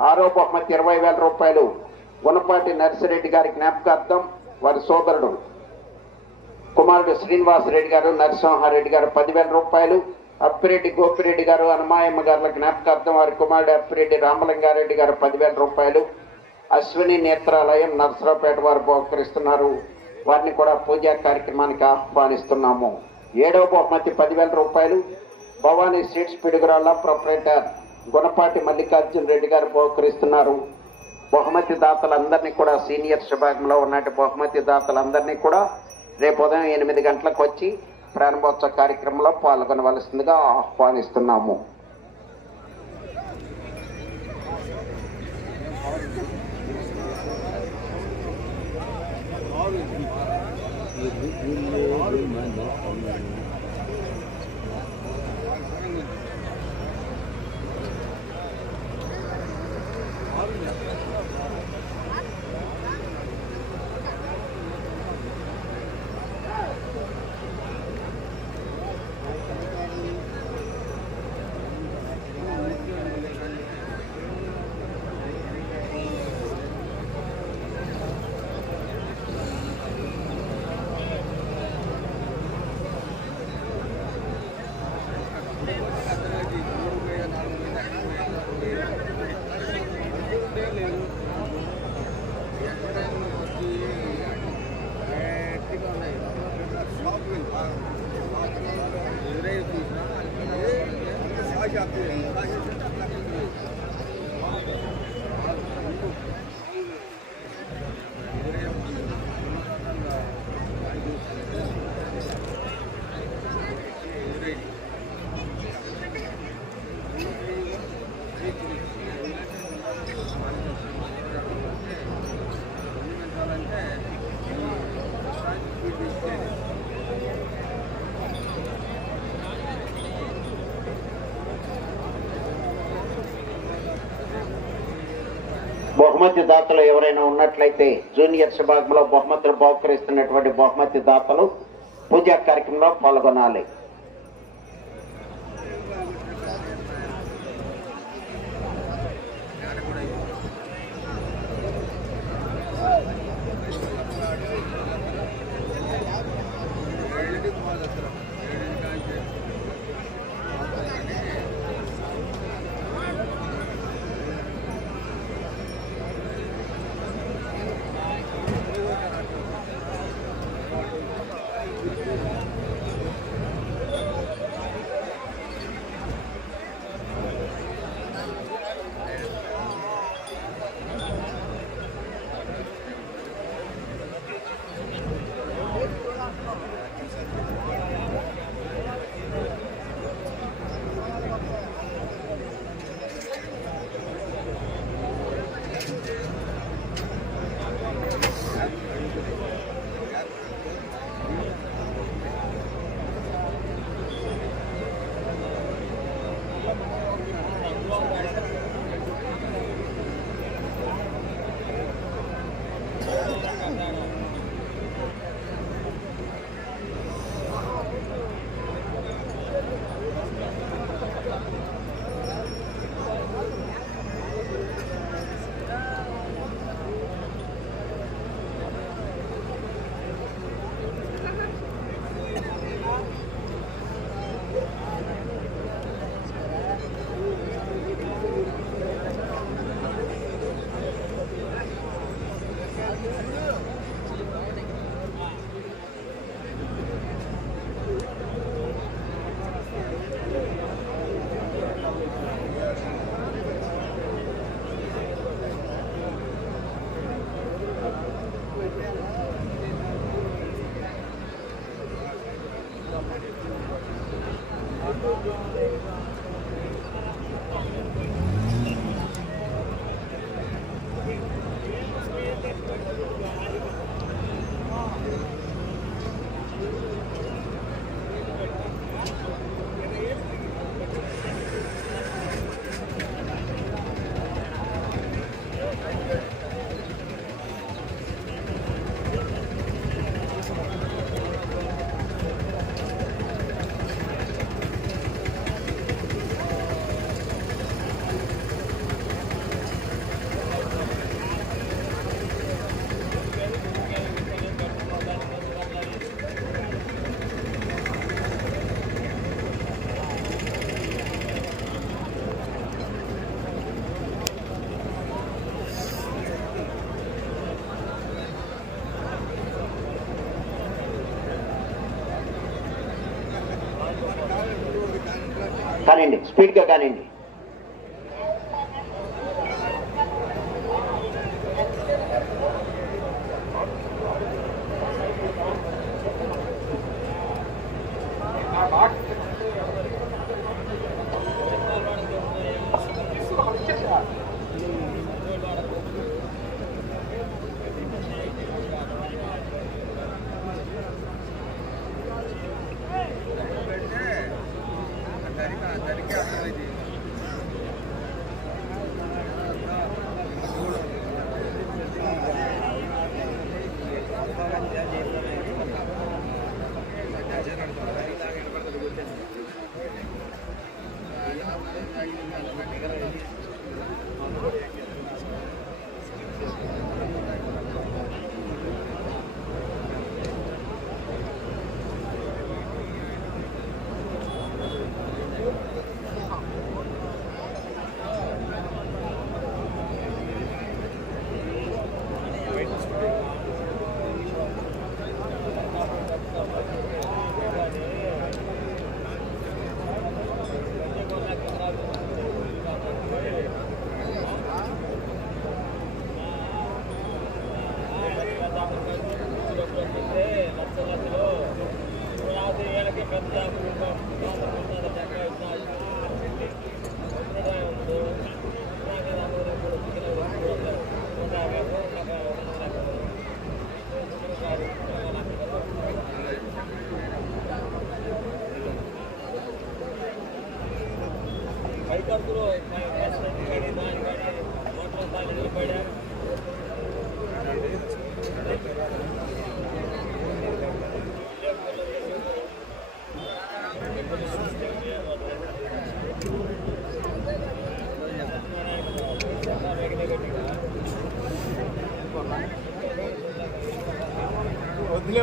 ఆరో బహుమతి ఇరవై వేల రూపాయలు గుణపాటి నర్సిరెడ్డి గారి జ్ఞాపకార్థం వారి సోదరుడు కుమారుడు శ్రీనివాస్ రెడ్డి గారు నరసింహారెడ్డి గారు పదివేల రూపాయలు అప్పిరెడ్డి గోపిరెడ్డి గారు హనుమాయమ్మ గారుల జ్ఞాపకార్థం వారి కుమారుడు అప్పిరెడ్డి రామలింగారెడ్డి గారు పదివేల రూపాయలు అశ్విని నేత్రాలయం నర్సరావుపేట వారు బహుకరిస్తున్నారు. వారిని కూడా పూజా కార్యక్రమానికి ఆహ్వానిస్తున్నాము. ఏడవ బహుమతి పదివేల రూపాయలు భవానీ స్వీట్స్ పిడుగురాళ్ళ ప్రొపరేటర్ గుణపాటి మల్లికార్జున రెడ్డి గారు బహుకరిస్తున్నారు. బహుమతి దాతలందరినీ కూడా సీనియర్స్ విభాగంలో ఉన్నటి బహుమతి దాతలందరినీ కూడా రేపు ఉదయం ఎనిమిది గంటలకు వచ్చి ప్రారంభోత్సవ కార్యక్రమంలో పాల్గొనవలసిందిగా ఆహ్వానిస్తున్నాము. బహుమతి దాతలు ఎవరైనా ఉన్నట్లయితే జూనియర్స్ విభాగంలో బహుమతులు బహుకరిస్తున్నటువంటి బహుమతి దాతలు పూజా కార్యక్రమంలో పాల్గొనాలి. भीड़ का कारण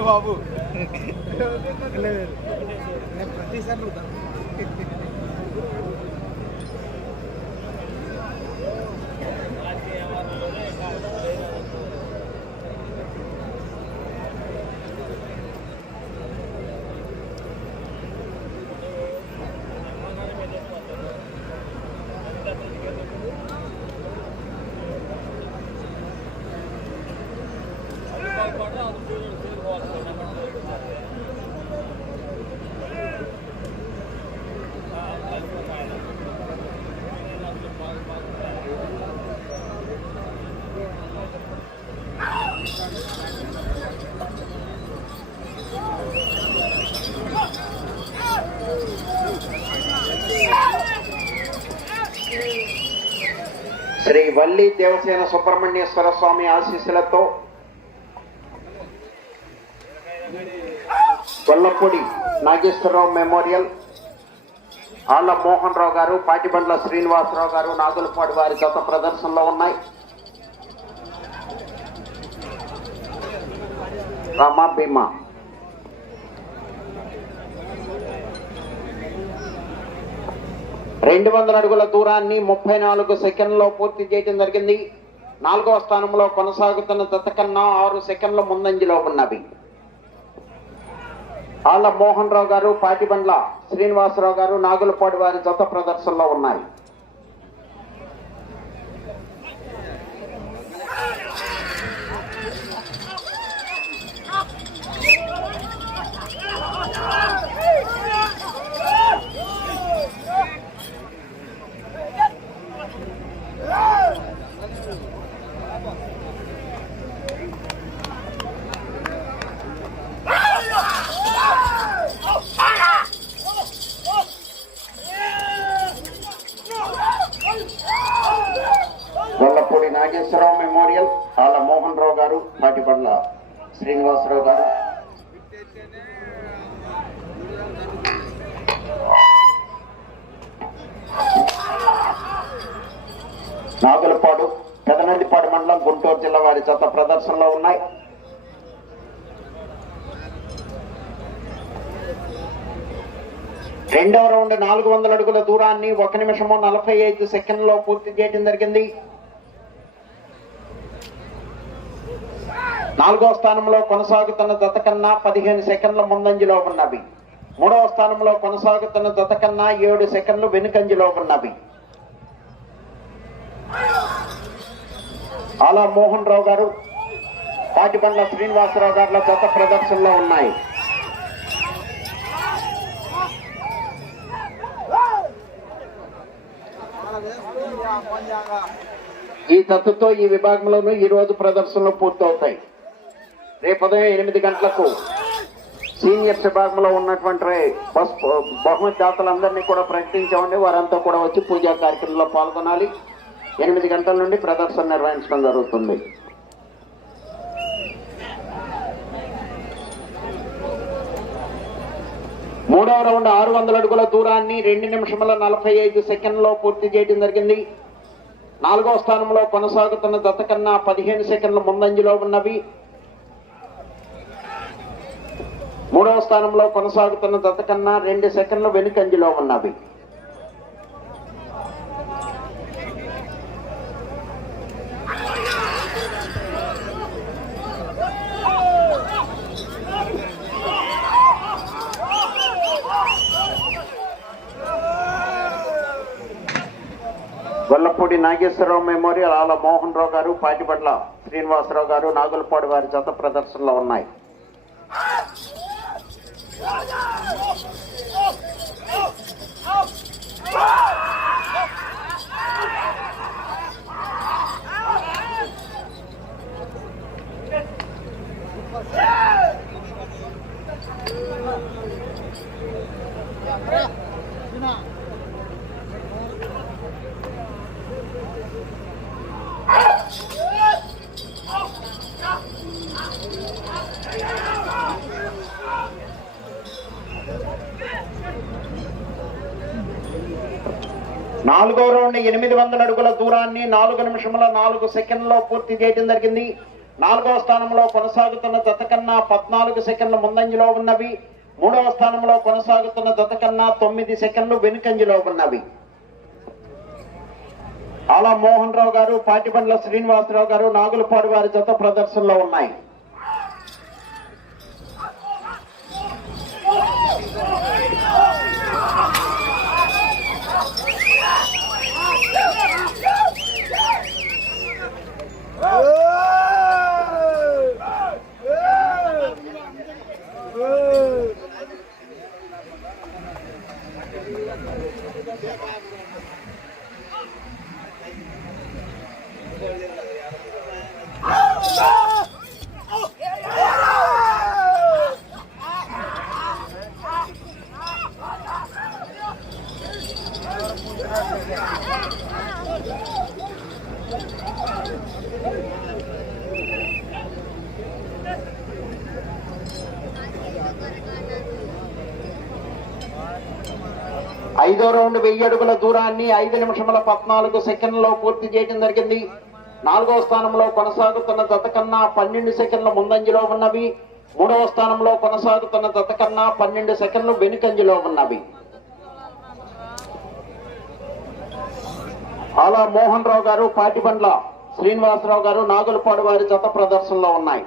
బాబు. ప్రతిసారి వల్లి దేవసేన సుబ్రహ్మణ్యేశ్వర స్వామి ఆశీస్సులతో గొల్లపూడి నాగేశ్వరరావు మెమోరియల్ ఆళ్ళ మోహన్ రావు గారు పాటిబండ్ల శ్రీనివాసరావు గారు నాగులపాడు వారి గత ప్రదర్శనలో ఉన్నాయి. రామా భీమా. రెండు వందల అడుగుల దూరాన్ని ముప్పై నాలుగు సెకండ్లో పూర్తి చేయడం జరిగింది. నాలుగవ స్థానంలో కొనసాగుతున్న దత్త కన్నా ఆరు సెకండ్ల ముందంజలో ఉన్నవి. ఆళ్ళ మోహన్ రావు గారు పాటిబండ్ల శ్రీనివాసరావు గారు నాగులపాటి వారి జత ప్రదర్శనలో ఉన్నాయి. గొల్లపూడి నాగేశ్వరరావు మెమోరియల్ ఆళ్ళ మోహన్ రావు గారు పాటిబండ్ల శ్రీనివాసరావు గారు. నాగులపాడు పెదనందిపాడు మండలం గుంటూరు జిల్లా వారి చెత్త ప్రదర్శనలో ఉన్నాయి. రెండవ రౌండ్ నాలుగు వందల అడుగుల దూరాన్ని ఒక నిమిషము నలభై ఐదు సెకండ్లో పూర్తి చేయడం జరిగింది. నాలుగో స్థానంలో కొనసాగుతున్న దత్త కన్నా పదిహేను సెకండ్ల ముందంజలో ఉన్నవి. మూడవ స్థానంలో కొనసాగుతున్న జత కన్నా ఏడు సెకండ్లు వెనుకంజలో ఉన్నవి. ఆలా మోహన్ రావు గారు పాటిబండ్ల శ్రీనివాసరావు గారుల జత ప్రదర్శనలో ఉన్నాయి. ఈ తత్తుతో ఈ విభాగంలోనూ ఈ రోజు ప్రదర్శనలు పూర్తవుతాయి. రేపు ఉదయం ఎనిమిది గంటలకు సీనియర్స్ విభాగంలో ఉన్నటువంటి బస్ బహుమతి దాతలందరినీ కూడా ప్రకటించామండి వారంతా కూడా వచ్చి పూజా కార్యక్రమంలో పాల్గొనాలి. ఎనిమిది గంటల నుండి ప్రదర్శన నిర్వహించడం జరుగుతుంది. మూడవ రౌండ్ ఆరు వందల అడుగుల దూరాన్ని రెండు నిమిషముల నలభై ఐదు సెకండ్లో పూర్తి చేయడం జరిగింది. నాలుగో స్థానంలో కొనసాగుతున్న దత్త కన్నా పదిహేను సెకండ్ల ముందంజలో ఉన్నవి. మూడవ స్థానంలో కొనసాగుతున్న జత కన్నా రెండు సెకండ్లు వెనుకంజలో ఉన్నవి. గొల్లపూడి నాగేశ్వరరావు మెమోరియల్ ఆల మోహన్ రావు గారు పాటిపట్ల శ్రీనివాసరావు గారు నాగులపాడు వారి జత ప్రదర్శనలో ఉన్నాయి. Oh, God! వందల అడుగుల దూరాన్ని నాలుగు నిమిషముల నాలుగు సెకండ్లో పూర్తి చేయడం జరిగింది. నాలుగవ స్థానంలో కొనసాగుతున్న జత కన్నా పద్నాలుగు సెకండ్ల ముందంజలో ఉన్నవి. మూడవ స్థానంలో కొనసాగుతున్న జత కన్నా తొమ్మిది సెకండ్లు వెనుకంజలో ఉన్నవి. అలా మోహన్ రావు గారు పాటిబండ్ల శ్రీనివాసరావు గారు నాగులపాడు వారి జత ప్రదర్శనలో ఉన్నాయి. దూరాన్ని ఐదు నిమిషముల పద్నాలుగు సెకండ్లో పూర్తి చేయడం జరిగింది. నాలుగవ స్థానంలో కొనసాగుతున్న జత కన్నా పన్నెండు సెకండ్ల ముందంజలో ఉన్నవి. మూడవ స్థానంలో కొనసాగుతున్న జత కన్నా పన్నెండు సెకండ్లు వెనుకంజలో ఉన్నవి. అలా మోహన్ రావు గారు పాటిబండ్ల శ్రీనివాసరావు గారు నాగులపాడు వారి జత ప్రదర్శనలో ఉన్నాయి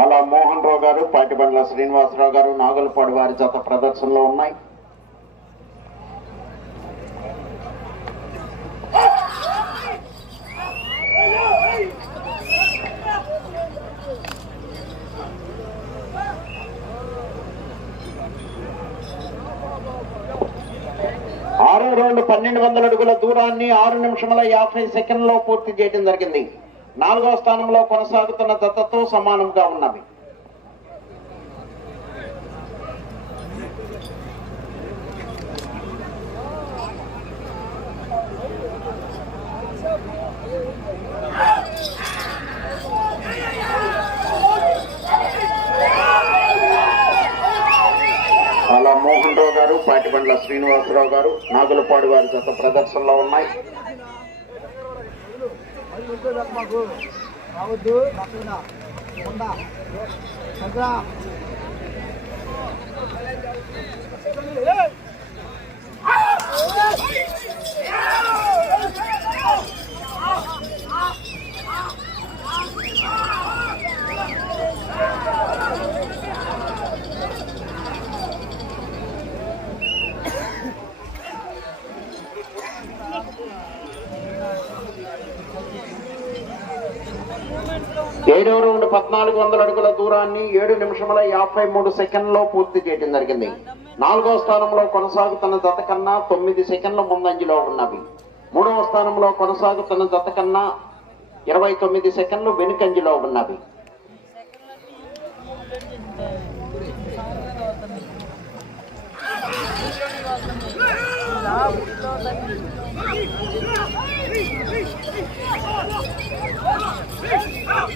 అలా మోహన్ రావు గారు పాటిబండ్ల శ్రీనివాసరావు గారు నాగులపాడు వారి జత ప్రదర్శనలో ఉన్నాయి. ఆరు రౌండ్ పన్నెండు వందల అడుగుల దూరాన్ని ఆరు నిమిషముల యాభై సెకండ్లో పూర్తి చేయడం జరిగింది. నాలుగో స్థానంలో కొనసాగుతున్న దత్తతో సమానంగా ఉన్నవి. శ్రీనివాసరావు గారు నాగులపాడు వారి జత ప్రదర్శనలో ఉన్నాయి మాకు ఏడు నచ్చకుండా ఏడవ పద్నాలుగు వందల అడుగుల దూరాన్ని ఏడు నిమిషముల యాభై మూడు సెకండ్లో పూర్తి చేయడం జరిగింది. నాలుగో స్థానంలో కొనసాగుతున్న జత కన్నా తొమ్మిది సెకండ్ల ముందంజలో ఉన్నవి. మూడవ స్థానంలో కొనసాగుతున్న జత కన్నా ఇరవై తొమ్మిది సెకండ్లు వెనుకంజలో ఉన్నవి.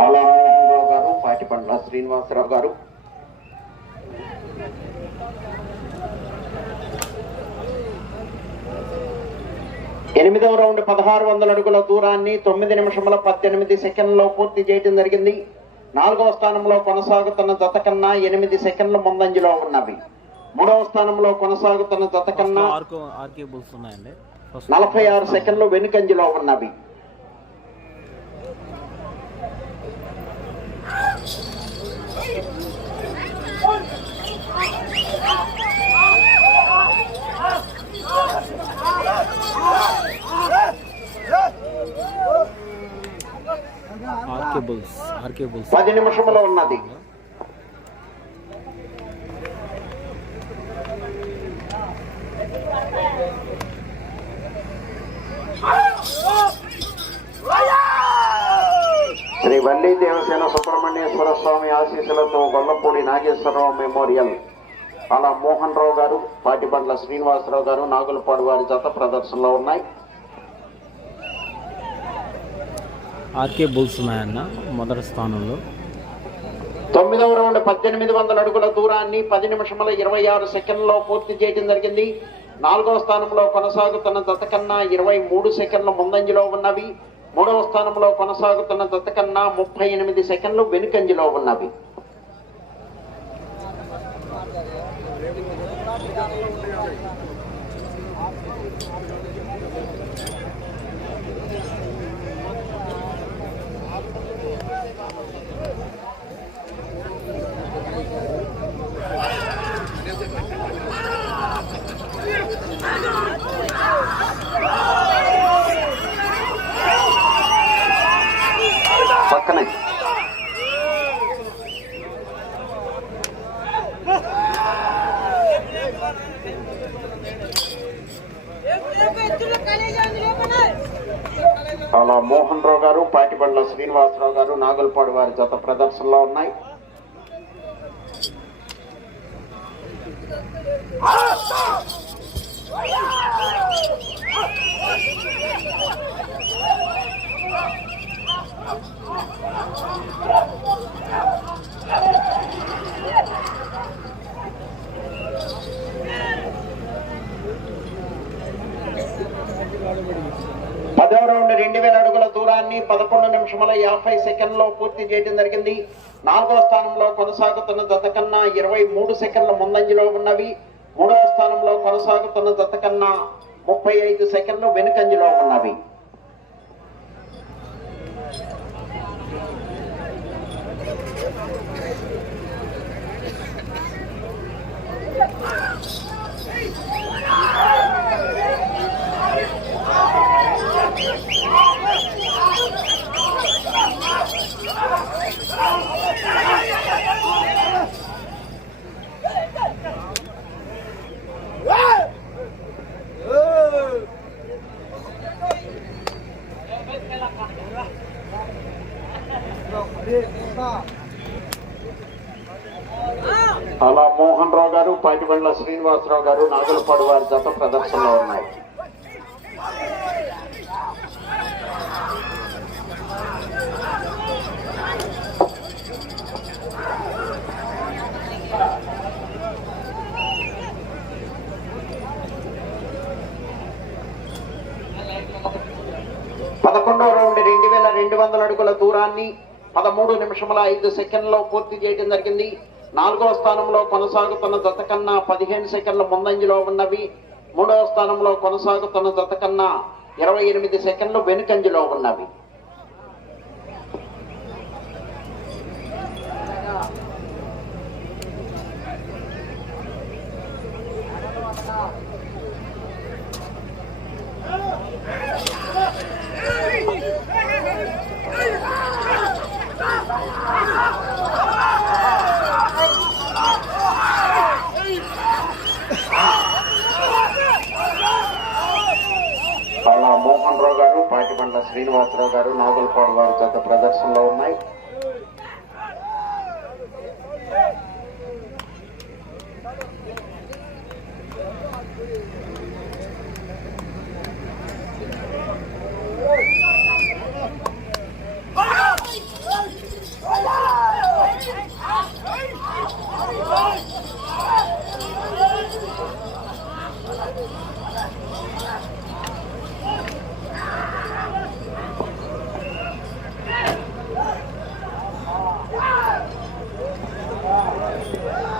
అలా మోహన్ రావు గారు పాటిపండ్ల శ్రీనివాసరావు గారు. ఎనిమిదవ రౌండ్ పదహారు వందల అడుగుల దూరాన్ని తొమ్మిది నిమిషముల పద్దెనిమిది సెకండ్లో పూర్తి చేయడం జరిగింది. నాలుగవ స్థానంలో కొనసాగుతున్న జత కన్నా ఎనిమిది సెకండ్ల ముందంజలో ఉన్నవి. మూడవ స్థానంలో కొనసాగుతున్న జత కన్నా నలభై ఆరు సెకండ్లు వెనుకంజలో ఉన్నవి. పది నిమిషంలో ఉన్నది. శ్రీ వల్లి దేవసేన సుబ్రహ్మణ్యేశ్వర స్వామి ఆశీస్సులతో గొల్లపూడి నాగేశ్వరరావు మెమోరియల్. అలా మోహన్ రావు గారు పాటిబండ్ల శ్రీనివాసరావు గారు నాగులపాడు వారి జత ప్రదర్శనలో ఉన్నాయి. ఆర్కే బుల్స్ ఉన్నాయన్న మొదటి స్థానంలో. తొమ్మిదవ రౌండ్ పద్దెనిమిది వందల అడుగుల దూరాన్ని పది నిమిషముల ఇరవై ఆరు సెకండ్లో పూర్తి చేయడం జరిగింది. నాలుగవ స్థానంలో కొనసాగుతున్న జత కన్నా ఇరవై మూడు సెకండ్లు ముందంజలో ఉన్నవి. మూడవ స్థానంలో కొనసాగుతున్న జత కన్నా ముప్పై ఎనిమిది సెకండ్లు వెనుకంజలో ఉన్నవి పక్కనే అలా మోహన్ రావు గారు పాటిబండ్ల శ్రీనివాసరావు గారు నాగులపాడు వారి జత ప్రదర్శనలో ఉన్నాయి. పదవ రౌండ్ రెండు వేల అడుగుల దూరాన్ని పదకొండు నిమిషముల యాభై సెకండ్లో పూర్తి చేయడం జరిగింది. నాలుగో స్థానంలో కొనసాగుతున్న జత కన్నా ఇరవై మూడు సెకండ్ల ముందంజలో ఉన్నవి. మూడవ స్థానంలో కొనసాగుతున్న జత కన్నా ముప్పై ఐదు సెకండ్లు వెనుకంజలో ఉన్నవి. అలా మోహన్ రావు గారు పాటిబండ్ల శ్రీనివాసరావు గారు నాగులపాడు వారి జత ప్రదర్శనలో ఉన్నాయి. పదకొండవ రౌండ్ రెండు వేల రెండు వందల అడుగుల దూరాన్ని పదమూడు నిమిషముల ఐదు సెకండ్లో పూర్తి చేయడం జరిగింది. నాలుగవ స్థానంలో కొనసాగుతున్న జత కన్నా పదిహేను సెకండ్ల ముందంజలో ఉన్నవి. మూడవ స్థానంలో కొనసాగుతున్న జత కన్నా ఇరవై ఎనిమిది సెకండ్లు వెనుకంజలో ఉన్నవి అలా మోహన్ రావు గారు పాటిబండ్ల శ్రీనివాసరావు గారు నాగులపాడు వారి చేత ప్రదర్శనలో ఉన్నాయి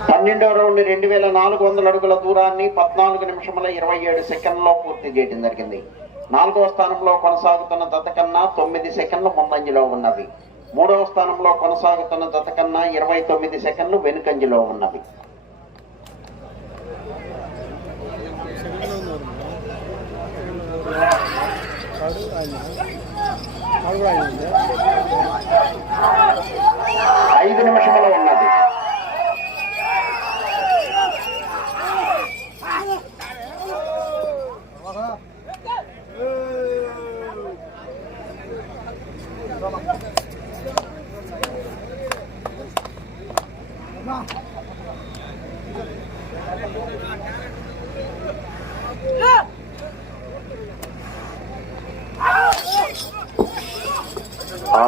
పన్నెండవ రౌండ్ రెండు వేల నాలుగు వందల అడుగుల పద్నాలుగు నిమిషముల ఇరవై ఏడు సెకండ్లో పూర్తి చేయడం జరిగింది. నాలుగవ స్థానంలో కొనసాగుతున్న జత కన్నా తొమ్మిది సెకండ్లు ముందంజలో ఉన్నవి మూడవ స్థానంలో కొనసాగుతున్న జత కన్నా ఇరవై తొమ్మిది సెకండ్లు వెనుకంజలో ఉన్నవి ఐదు నిమిషంలో ఉన్నది.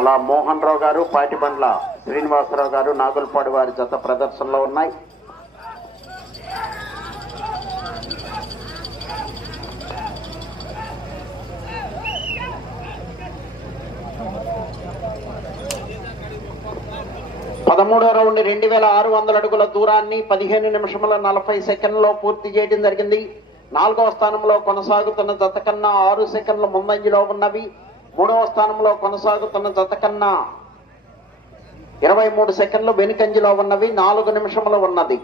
అలా మోహన్ రావు గారు పాటిబండ్ల శ్రీనివాసరావు గారు నాగులపాడు వారి జత ప్రదర్శనలో ఉన్నాయి. పదమూడో రౌండ్ రెండు వేల ఆరు వందల అడుగుల దూరాన్ని పదిహేను నిమిషముల నలభై సెకండ్లో పూర్తి చేయడం జరిగింది. నాలుగవ స్థానంలో కొనసాగుతున్న జత కన్నా ఆరు సెకండ్ల ముందంజలో ఉన్నవి. మూడవ స్థానంలో కొనసాగుతున్న జత కన్నా ఇరవై మూడు సెకండ్లు వెనుకంజలో ఉన్నవి నాలుగు నిమిషంలో ఉన్నది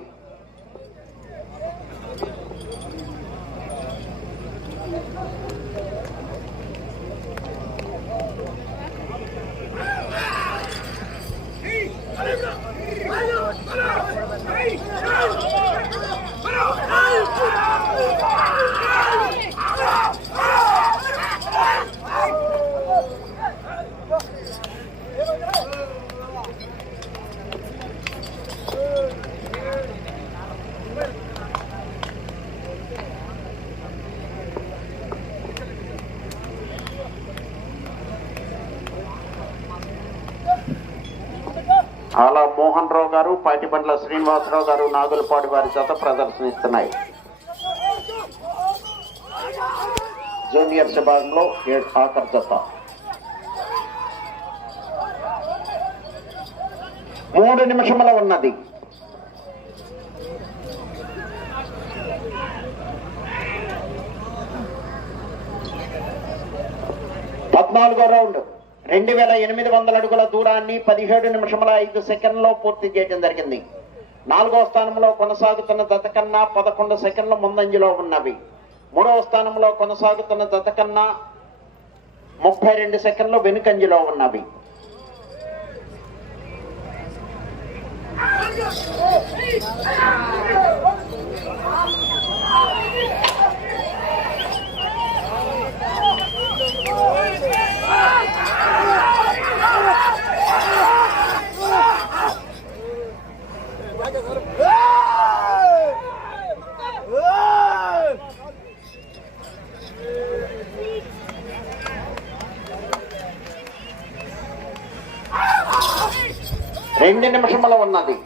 అలా మోహన్ రావు గారు పాటిబండ్ల శ్రీనివాసరావు గారు నాగులపాటి వారి చేత ప్రదర్శనిస్తున్నాయి. జూనియర్స్ విభాగంలో ఏడు జత. మూడు నిమిషముల ఉన్నది. పద్నాలుగో రౌండ్. రెండు వేల ఎనిమిది వందల అడుగుల దూరాన్ని పదిహేడు నిమిషముల ఐదు సెకండ్లో పూర్తి చేయడం జరిగింది. నాలుగో స్థానంలో కొనసాగుతున్న దత కన్నా పదకొండు సెకండ్ల ముందంజలో ఉన్నవి. మూడవ స్థానంలో కొనసాగుతున్న దత కన్నా ముప్పై రెండు సెకండ్లు వెనుకంజలో ఉన్నవి. రెండు నిమిషముల ఉన్నది.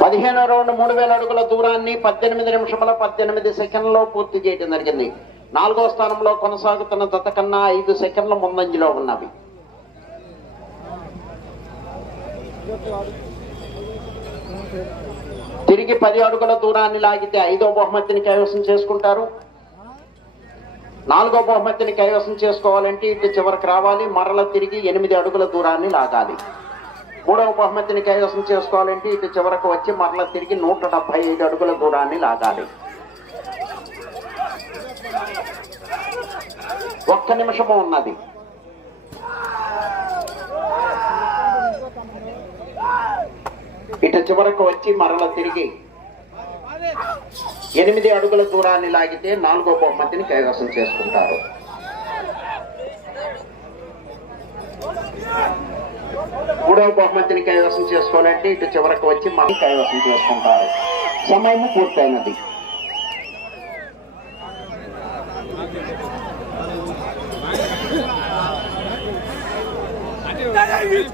పదిహేను రౌండ్ మూడు వేల అడుగుల దూరాన్ని పద్దెనిమిది నిమిషముల పద్దెనిమిది సెకండ్లో పూర్తి చేయడం జరిగింది. నాలుగో స్థానంలో కొనసాగుతున్న జత కన్నా ఐదు సెకండ్ల ముందంజలో ఉన్నవి. తిరిగి పది అడుగుల దూరాన్ని లాగితే ఐదో బహుమతిని కైవసం చేసుకుంటారు. నాలుగో బహుమతిని కైవసం చేసుకోవాలంటే ఇటు చివరికి రావాలి మరల తిరిగి ఎనిమిది అడుగుల దూరాన్ని లాగాలి. మూడవ బహుమతిని కైవసం చేసుకోవాలంటే ఇటు చివరకు వచ్చి మరల తిరిగి నూట డెబ్బై ఐదు అడుగుల దూరాన్ని లాగాలి. ఒక్క నిమిషము ఉన్నది. ఇటు చివరకు వచ్చి మరల తిరిగి ఎనిమిది అడుగుల దూరాన్ని లాగితే నాలుగో బహుమతిని కైవసం చేసుకుంటారు. మూడవ బహుమతిని కైవసం చేసుకోవాలంటే ఇటు చివరకు వచ్చి మళ్ళీ కైవసం చేసుకుంటారు. సమయం పూర్తయినది.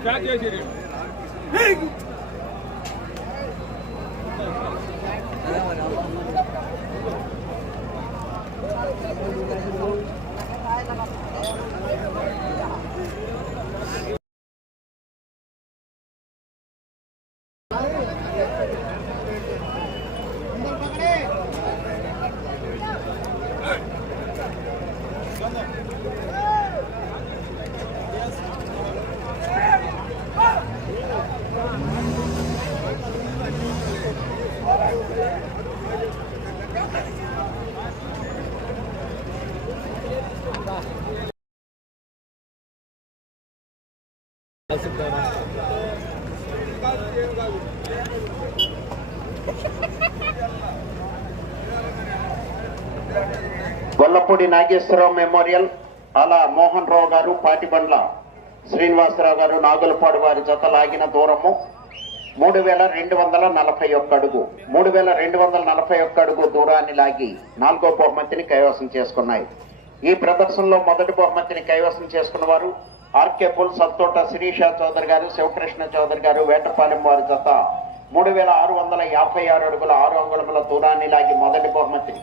Cadê, Jeremias? Gollapudi Nageswararao memorial అలా మోహన్ రావు గారు పాటిబండ్ల శ్రీనివాసరావు గారు నాగులపాడు వారి జత లాగిన దూరము మూడు వేల రెండు వందల నలభై ఒక్క అడుగు. మూడు వేల రెండు వందల నలభై ఒక్క అడుగు దూరాన్ని లాగి నాలుగో బహుమతిని కైవసం చేసుకున్నాయి. ఈ ప్రదర్శనలో మొదటి బహుమతిని కైవసం చేసుకున్న వారు ఆర్కే పుల్ సత్తోట శిరీష చౌదరి గారు శివకృష్ణ చౌదరి గారు వేటపాలెం వారి జత. మూడు వేల ఆరు వందల యాభై ఆరు అడుగుల ఆరు అంగుళముల దూరాన్ని లాగి మొదటి బహుమతిని